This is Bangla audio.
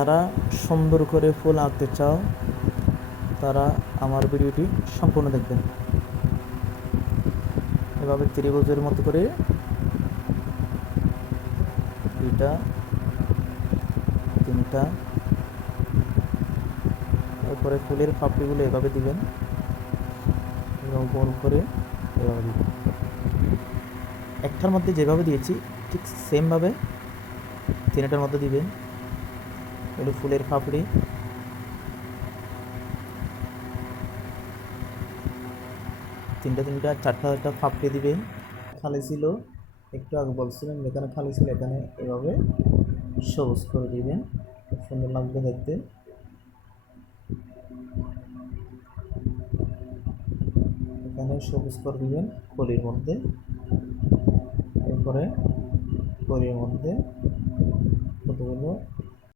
যারা সুন্দর করে ফুল আঁকতে চাও তারা আমার ভিডিওটি সম্পূর্ণ দেখবেন। এভাবে ত্রিভুজের মতো করে দুইটা তিনটা, এরপরে ফুলের পাপড়িগুলো এভাবে দিবেন, এবং গোল করে এভাবে দিবেন। একটার মধ্যে যেভাবে দিয়েছি ঠিক সেমভাবে তিনটার মধ্যে দিবেন। এগুলো ফুলের পাপড়ি, তিনটা তিনটা চারটা চারটা পাপড়ি দিবেন। খালি ছিল একটু আগে বলছিলেন এখানে খালি ছিল, এখানে এভাবে সবুজ করে দিবেন, খুব সুন্দর লাগবে দেখতে। এখানে সবুজ করে দিবেন কলির মধ্যে, এরপরে কলির মধ্যে কতগুলো